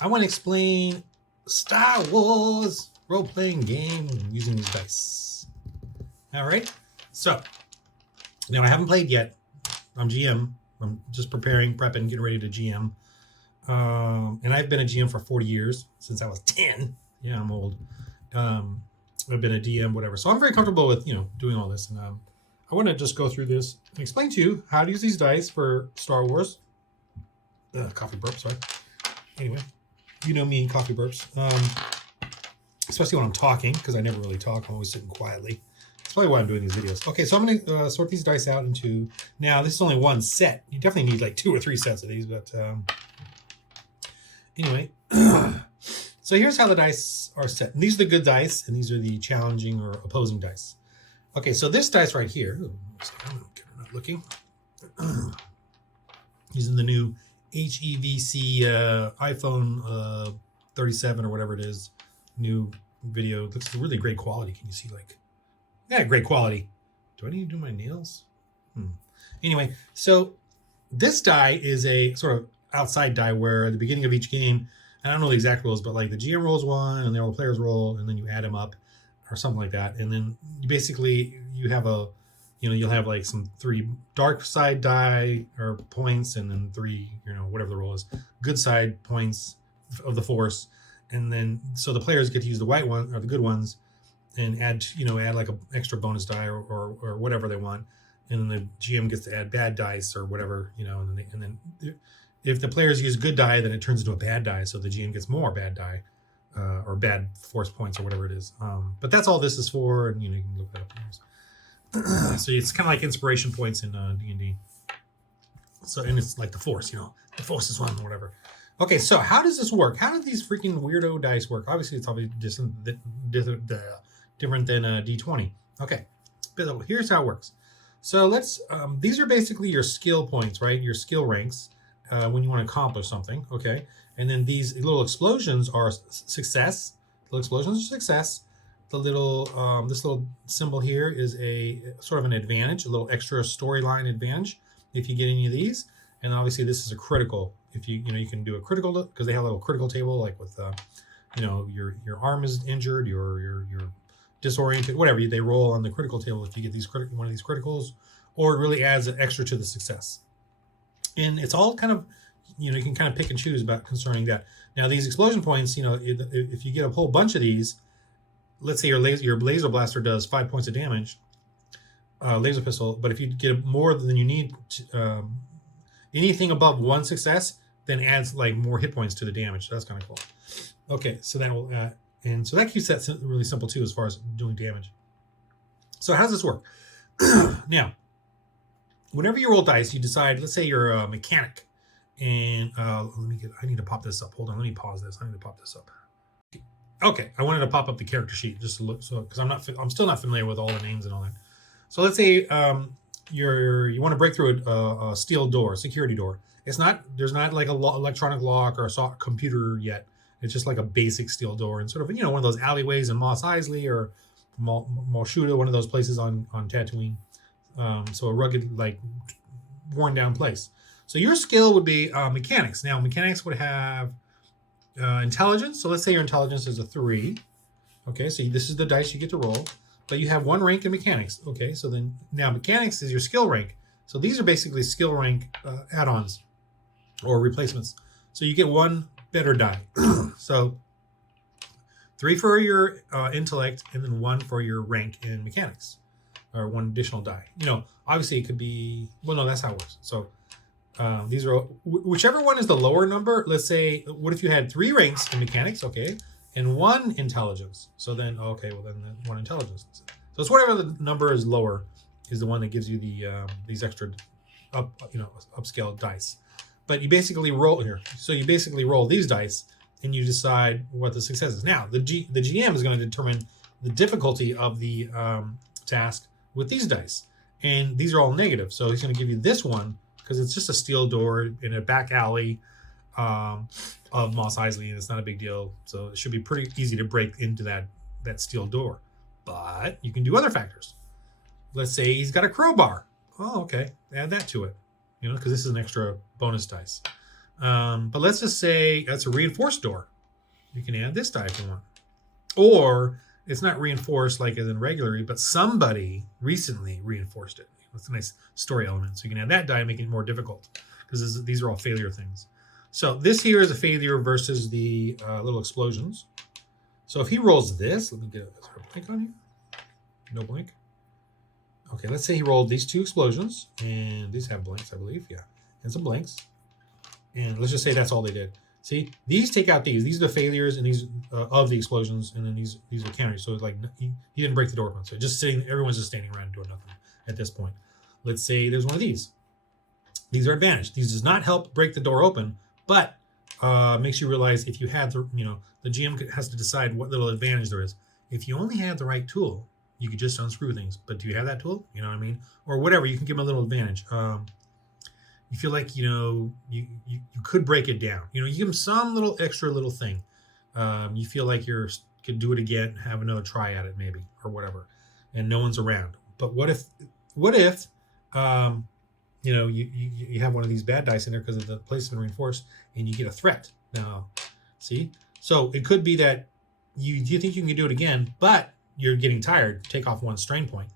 I want to explain Star Wars role-playing game using these dice. All right. So now I haven't played yet. I'm GM. I'm just prepping, getting ready to GM. And I've been a GM for 40 years since I was 10. Yeah, I'm old. I've been a DM, whatever. So I'm very comfortable with, doing all this. And I want to just go through this and explain to you how to use these dice for Star Wars. Coffee burp, sorry. Anyway, you know me and coffee burps. Especially when I'm talking, because I never really talk. I'm always sitting quietly. That's probably why I'm doing these videos. Okay, so I'm going to sort these dice out into... Now, this is only one set. You definitely need like 2 or 3 sets of these, but... Anyway, so here's how the dice are set. And these are the good dice, and these are the challenging or opposing dice. Okay, so this dice right here... I'm not looking. Using the new HEVC iPhone 37 or whatever it is. New video. It looks really great quality. Can you see, like... Yeah, great quality. Do I need to do my nails? Anyway, so this die is a sort of outside die where at the beginning of each game, I don't know the exact rules, but like the GM rolls one and the all the players roll, and then you add them up or something like that. And then you have you'll have like some 3 dark side die or points, and then 3, whatever the roll is, good side points of the force. And then, so the players get to use the white one or the good ones and add like an extra bonus die or whatever they want. And then the GM gets to add bad dice or whatever, and then if the players use good die, then it turns into a bad die. So the GM gets more bad die or bad force points or whatever it is. But that's all this is for. And, you can look that up. So it's kind of like inspiration points in D&D. So, and it's like the force, the force is one or whatever. Okay, so how does this work? How do these freaking weirdo dice work? Obviously, it's probably different than a D20. Okay, but here's how it works. So let's, these are basically your skill points, right? Your skill ranks when you want to accomplish something, okay? And then these little explosions are success. Little explosions are success. The little, this little symbol here is a sort of an advantage, a little extra storyline advantage if you get any of these. And obviously this is a critical. If you can do a critical, because they have a little critical table, like with, your arm is injured, you're disoriented, whatever. They roll on the critical table if you get one of these criticals, or it really adds an extra to the success. And it's all kind of, you can kind of pick and choose about concerning that. Now these explosion points, if you get a whole bunch of these, let's say your laser blaster does 5 points of damage, laser pistol, but if you get more than you need, anything above 1 success, then adds like more hit points to the damage. So that's kind of cool. Okay, so that will, and so that keeps that really simple too as far as doing damage. So how does this work? Now, whenever you roll dice, you decide, let's say you're a mechanic, and I need to pop this up. Hold on, let me pause this. I need to pop this up. Okay, I wanted to pop up the character sheet just to look, because I'm still not familiar with all the names and all that. So let's say you want to break through a steel door, security door. There's not like a electronic lock or a computer yet. It's just like a basic steel door, and sort of one of those alleyways in Mos Eisley or Malshuda, one of those places on Tatooine. So a rugged, like worn down place. So your skill would be mechanics. Now mechanics would have intelligence. So let's say your intelligence is a 3. Okay, so this is the dice you get to roll. But you have 1 rank in mechanics. Okay, so then now mechanics is your skill rank. So these are basically skill rank add-ons or replacements. So you get 1 better die. So 3 for your intellect, and then 1 for your rank in mechanics, or 1 additional die. Obviously it could be, well, no, that's how it works. So these are, whichever one is the lower number. Let's say, what if you had 3 ranks in mechanics? Okay. And 1 intelligence. So then, okay, well then 1 intelligence. So it's whatever the number is lower is the one that gives you the these extra upscale dice. But you basically roll here. So you basically roll these dice and you decide what the success is. Now the GM is going to determine the difficulty of the task with these dice, and these are all negative. So he's going to give you this one because it's just a steel door in a back alley of Mos Eisley, and it's not a big deal. So it should be pretty easy to break into that steel door. But you can do other factors. Let's say he's got a crowbar. Oh, okay. Add that to it, because this is an extra bonus dice. But let's just say that's a reinforced door. You can add this die if you want. Or it's not reinforced like as in regularly, but somebody recently reinforced it. That's a nice story element. So you can add that die, making it more difficult because these are all failure things. So this here is a failure versus the little explosions. So if he rolls this, let me get a blank on here. No blank. Okay, let's say he rolled these 2 explosions, and these have blanks, I believe. Yeah, and some blanks. And let's just say that's all they did. See, these take out these. These are the failures, and these of the explosions, and then these are counters. So it's like he didn't break the door open. So just sitting, everyone's just standing around doing nothing at this point. Let's say there's one of these. These are advantage. These does not help break the door open, but makes you realize if you had the GM has to decide what little advantage there is. If you only had the right tool, you could just unscrew things. But do you have that tool? You know what I mean? Or whatever, you can give them a little advantage. You feel like, you could break it down. You give them some little extra little thing. You feel like you could do it again, have another try at it maybe, or whatever. And no one's around. But what if you have one of these bad dice in there because the place has been reinforced and you get a threat. Now, see? So it could be that you think you can do it again, but you're getting tired. Take off 1 strain point.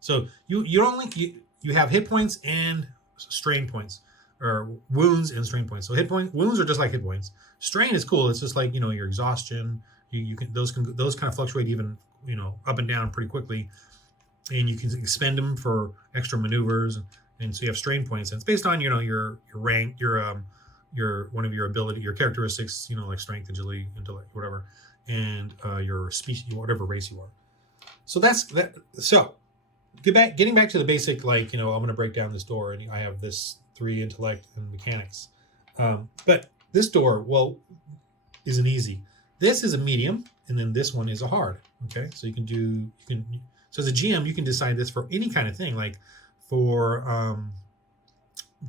So you have hit points and strain points, or wounds and strain points. So wounds are just like hit points. Strain is cool. It's just like your exhaustion. You can those kind of fluctuate even up and down pretty quickly, and you can expend them for extra maneuvers. And so you have strain points, and it's based on your rank, your one of your ability, your characteristics, like strength, agility, intellect, whatever, and your species, whatever race you are. So that's that. So getting back to the basic, I'm going to break down this door, and I have this 3 intellect and mechanics. But this door, isn't easy. This is a medium, and then this one is a hard. Okay, so so as a GM, you can decide this for any kind of thing, like for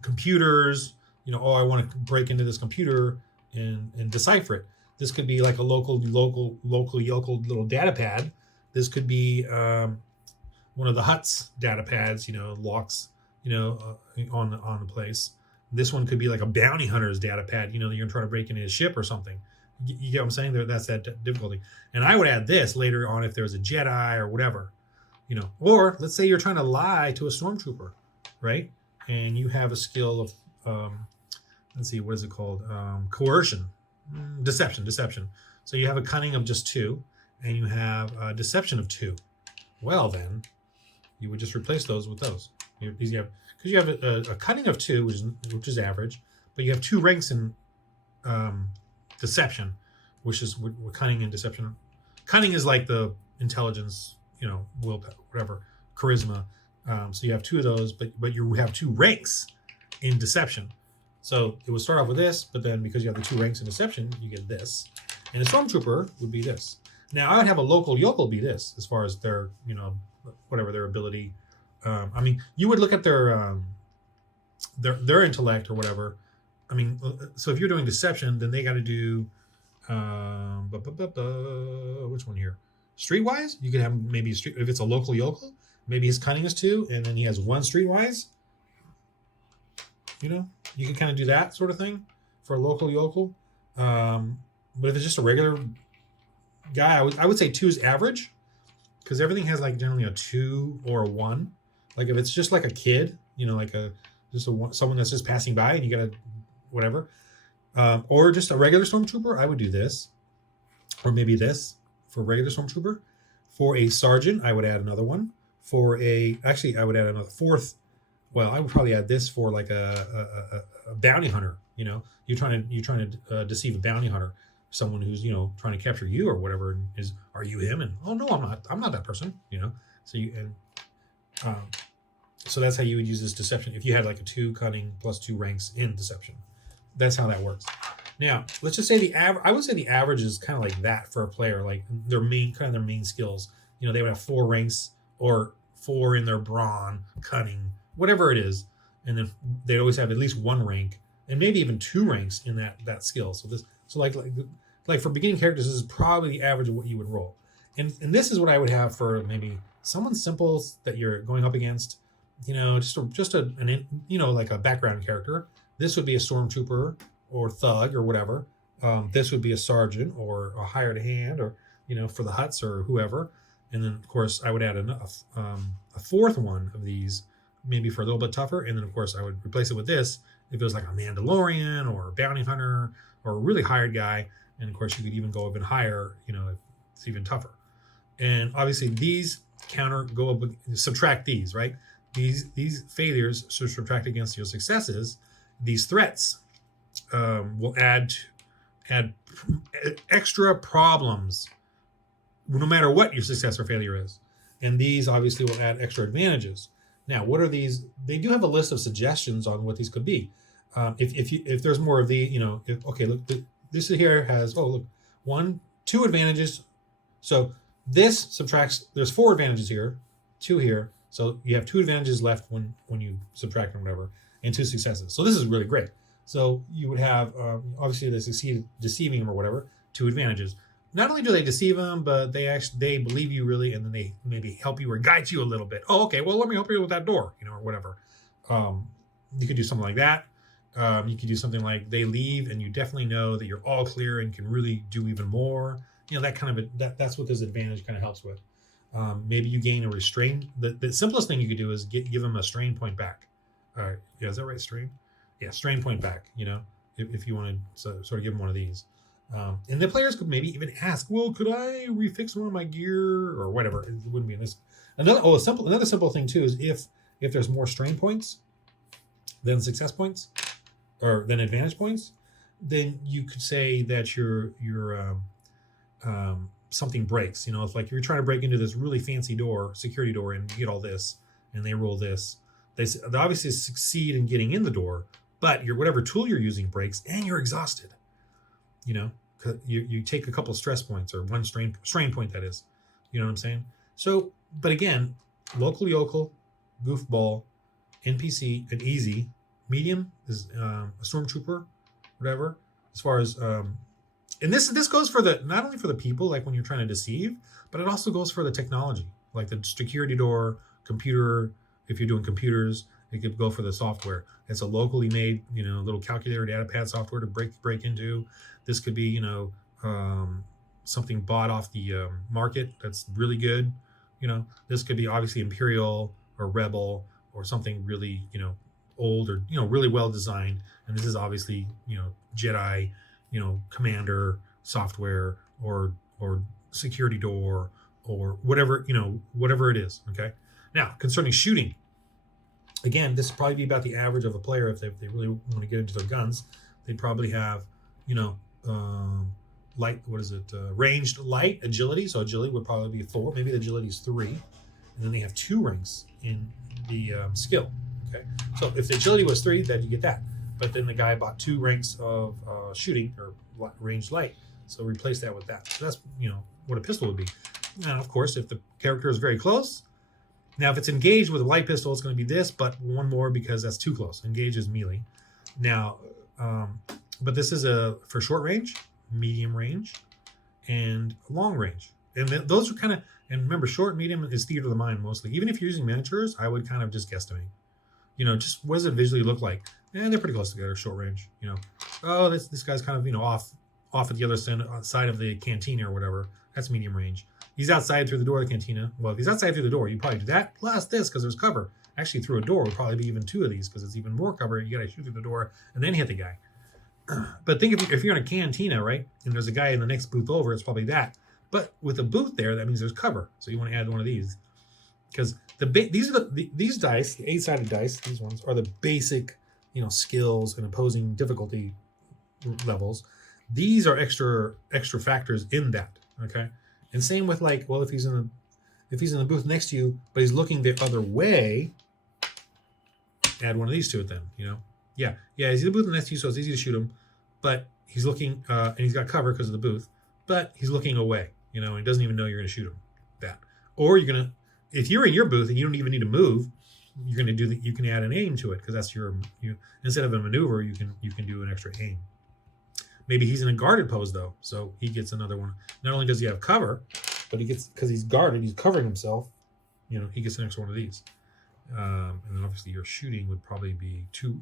computers. I want to break into this computer and decipher it. This could be like a local yokel little data pad. This could be one of the hut's data pads, locks, on the place. This one could be like a bounty hunter's data pad, you're going to try to break into his ship or something. You get what I'm saying? That's that difficulty. And I would add this later on if there's a Jedi or whatever, Or let's say you're trying to lie to a stormtrooper, right? And you have a skill of, let's see, what is it called? Coercion, deception. So you have a cunning of just 2, and you have a deception of 2. Well, then you would just replace those with those. Because you have a cunning of 2, which is average, but you have 2 ranks in deception, which is with cunning and deception. Cunning is like the intelligence, willpower, whatever, charisma. So you have 2 of those, but you have 2 ranks in deception. So it would start off with this, but then because you have the 2 ranks in deception, you get this. And a stormtrooper would be this. Now I would have a local yokel be this, as far as their, whatever their ability. You would look at their intellect or whatever. So if you're doing deception, then they got to do, which one here? Streetwise, you could have maybe if it's a local yokel, maybe his cunning is 2, and then he has 1 streetwise. You can kind of do that sort of thing for a local yokel. But if it's just a regular guy, I would say 2 is average, because everything has like generally a 2 or a 1. Like if it's just like a kid, someone that's just passing by and you gotta whatever, or just a regular stormtrooper, I would do this, or maybe this for a regular stormtrooper. For a sergeant, I would add another one. I would add another 4th. Well, I would probably add this for like a bounty hunter. You're trying to deceive a bounty hunter, someone who's trying to capture you or whatever. Are you him? And oh no, I'm not that person. So that's how you would use this deception if you had like a 2 cunning plus 2 ranks in deception. That's how that works. Now let's just say I would say the average is kind of like that for a player, like their main skills. They would have 4 ranks or 4 in their brawn, cunning, whatever it is, and then they'd always have at least 1 rank and maybe even 2 ranks in that skill. So like for beginning characters, this is probably the average of what you would roll. And this is what I would have for maybe someone simple that you're going up against, like a background character. This would be a stormtrooper or thug or whatever. This would be a sergeant or a hired hand, or for the huts or whoever. And then of course I would add a fourth one of these, maybe for a little bit tougher. And then of course I would replace it with this if it was like a Mandalorian or a bounty hunter or a really hired guy. And of course you could even go even higher, if it's even tougher. And obviously these subtract these, right? These failures should subtract against your successes. These threats will add extra problems no matter what your success or failure is. And these obviously will add extra advantages. Now, what are these? They do have a list of suggestions on what these could be. If there's more of the, look, this here has, two advantages. So this subtracts, there's 4 advantages here, 2 here. So you have 2 advantages left when you subtract them, whatever, and 2 successes. So this is really great. So you would have, obviously they succeeded deceiving them or whatever, 2 advantages. Not only do they deceive them, but they believe you really, and then they maybe help you or guide you a little bit. Oh, okay, well, let me help you with that door, or whatever. You could do something like that. You could do something like they leave and you definitely know that you're all clear and can really do even more. That kind of that's what this advantage kind of helps with. Maybe you gain a restraint. The simplest thing you could do is give them a strain point back. All right, yeah, is that right? Strain? Yeah, strain point back. If you want to sort of give them one of these. And the players could maybe even ask, well, could I refix one of my gear or whatever? It wouldn't be in this. Another simple thing too is if there's more strain points than success points or than advantage points, then you could say that your something breaks. It's like you're trying to break into this really fancy security door, and you get all this, and they roll this. They obviously succeed in getting in the door, but whatever tool you're using breaks, and you're exhausted. You take a couple of stress points or one strain point, that is. You know what I'm saying? So, but again, local, goofball, NPC, and easy. Medium is a stormtrooper, whatever. As far as and this goes for not only for the people, like when you're trying to deceive, but it also goes for the technology, like the security door, computer. If you're doing computers, it could go for the software. It's a locally made, little calculator, data pad software to break into. This could be, something bought off the market that's really good. This could be obviously Imperial or Rebel or something really, old or, really well designed. And this is obviously, Jedi, Commander software or security door or whatever, whatever it is. Okay. Now, concerning shooting, again, this would probably be about the average of a player. If they really want to get into their guns, they'd probably have, ranged light, agility. So agility would probably be 4. Maybe the agility is 3. And then they have 2 ranks in the skill. Okay. So if the agility was 3, then you get that. But then the guy bought 2 ranks of shooting or ranged light. So replace that with that. So that's, what a pistol would be. Now, of course, if the character is very close, now if it's engaged with a light pistol, it's going to be this, but 1 more because that's too close. Engage is melee. Now, but this is for short range, medium range, and long range. And those are kind of, and remember, short, medium is theater of the mind mostly. Even if you're using miniatures, I would kind of just guesstimate. Just what does it visually look like? And they're pretty close together, short range. Oh, this guy's kind of, off at the other side of the cantina or whatever. That's medium range. He's outside through the door of the cantina. Well, if he's outside through the door, you probably do that plus this because there's cover. Actually, through a door would probably be even 2 of these because it's even more cover. You got to shoot through the door and then hit the guy. But think if you're in a cantina, right, and there's a guy in the next booth over, it's probably that. But with a booth there, that means there's cover. So you want to add one of these because these dice, the 8-sided dice, these ones are the basic, skills and opposing difficulty levels. These are extra factors in that. Okay, and same with if he's in the booth next to you, but he's looking the other way, add one of these to it then. Yeah, he's in the booth next to you, so it's easy to shoot him, but he's looking and he's got cover because of the booth, but he's looking away, and he doesn't even know you're going to shoot him. That, or if you're in your booth and you don't even need to move, you're going to you can add an aim to it because that's you instead of a maneuver, you can do an extra aim. Maybe he's in a guarded pose though, so he gets another one. Not only does he have cover, but because he's guarded, he's covering himself. He gets an extra one of these. And then obviously your shooting would probably be 2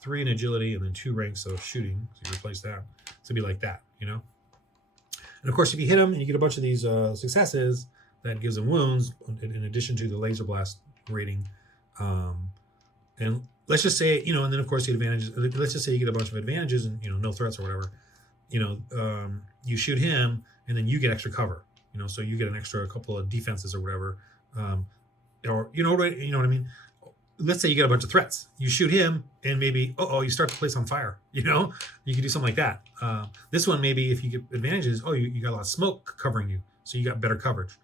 3 in agility, and then 2 ranks of shooting. So you replace that. So it'd be like that, you know. And of course, if you hit them and you get a bunch of these successes, that gives them wounds in addition to the laser blast rating. And let's just say, you know, and then of course you get advantages. Let's just say you get a bunch of advantages and, you know, no threats or whatever. You know, you shoot him and then you get extra cover. You know, so you get an extra couple of defenses or whatever. Or you know what I mean. Let's say you get a bunch of threats. You shoot him, and maybe you start the place on fire. You know, you could do something like that. This one, maybe if you get advantages, you got a lot of smoke covering you, so you got better coverage.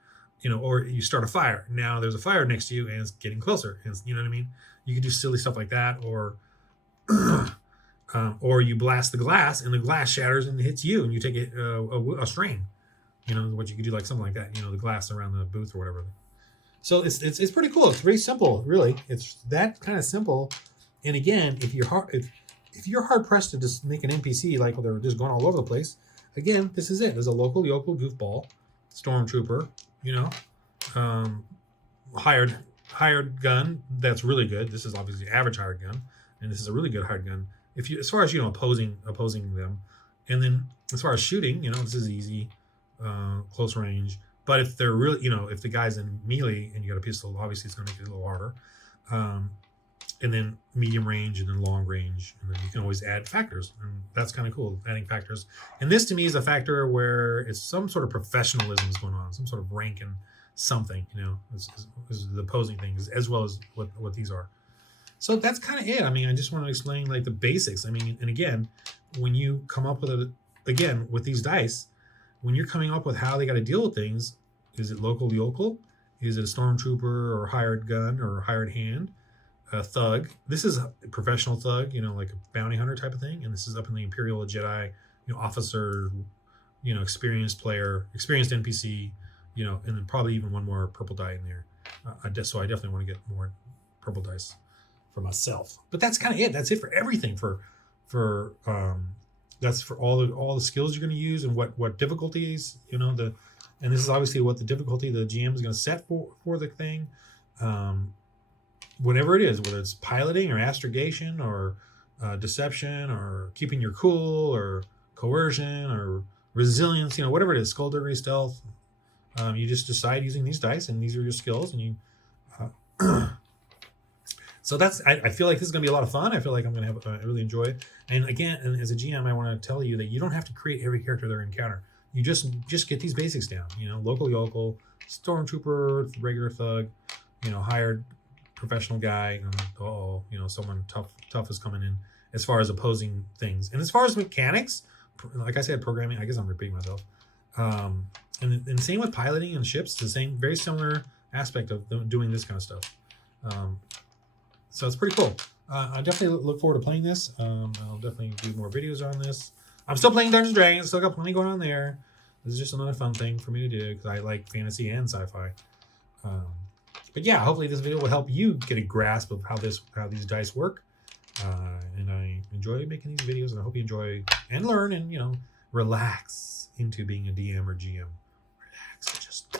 You know, or you start a fire. Now there's a fire next to you, and it's getting closer. And you know what I mean? You could do silly stuff like that, or you blast the glass, and the glass shatters and hits you, and you take a strain. You know what you could do, like something like that. You know, the glass around the booth or whatever. So it's pretty cool. It's very simple, really. It's that kind of simple. And again, if you're hard pressed to just make an NPC like they're just going all over the place, again, this is it. There's a local yokel goofball, stormtrooper, you know, hired gun that's really good. This is obviously average hired gun, and this is a really good hired gun. If you, as far as you know, opposing them, and then as far as shooting, you know, this is easy, close range. But if they're really, you know, if the guy's in melee and you got a pistol, obviously it's going to make it a little harder. And then medium range and then long range. And then you can always add factors. And that's kind of cool, adding factors. And this to me is a factor where it's some sort of professionalism is going on, some sort of rank and something, you know, is the opposing things as well as what these are. So that's kind of it. I mean, I just want to explain like the basics. I mean, and again, when you come up with these dice, when you're coming up with how they got to deal with things, is it local yokel? Is it a stormtrooper or hired gun or hired hand? A thug. This is a professional thug, you know, like a bounty hunter type of thing. And this is up in the Imperial Jedi, you know, officer, you know, experienced player, experienced NPC, you know, and then probably even one more purple die in there. So I definitely want to get more purple dice for myself. But that's kind of it. That's it for everything. That's for all the skills you're going to use and what difficulties, you know, and this is obviously what the difficulty the GM is going to set for the thing. Whatever it is, whether it's piloting or astrogation or deception or keeping your cool or coercion or resilience, you know, whatever it is, skullduggery, stealth, you just decide using these dice and these are your skills and you so that's I feel like this is going to be a lot of fun. I feel like I'm going to really enjoy it. And again, and as a GM, I want to tell you that you don't have to create every character they encounter. You just get these basics down. You know, local yokel, stormtrooper, regular thug, you know, hired professional guy, and you know, someone tough is coming in as far as opposing things. And as far as mechanics, like I said, programming, I guess I'm repeating myself. And same with piloting and ships, the same, very similar aspect of doing this kind of stuff. So it's pretty cool. I definitely look forward to playing this. I'll definitely do more videos on this. I'm still playing Dungeons & Dragons. Still got plenty going on there. This is just another fun thing for me to do because I like fantasy and sci-fi. But yeah, hopefully this video will help you get a grasp of how these dice work. And I enjoy making these videos, and I hope you enjoy and learn and, you know, relax into being a DM or GM. Relax and just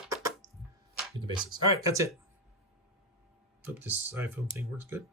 get the basics. All right, that's it. Hope this iPhone thing works good.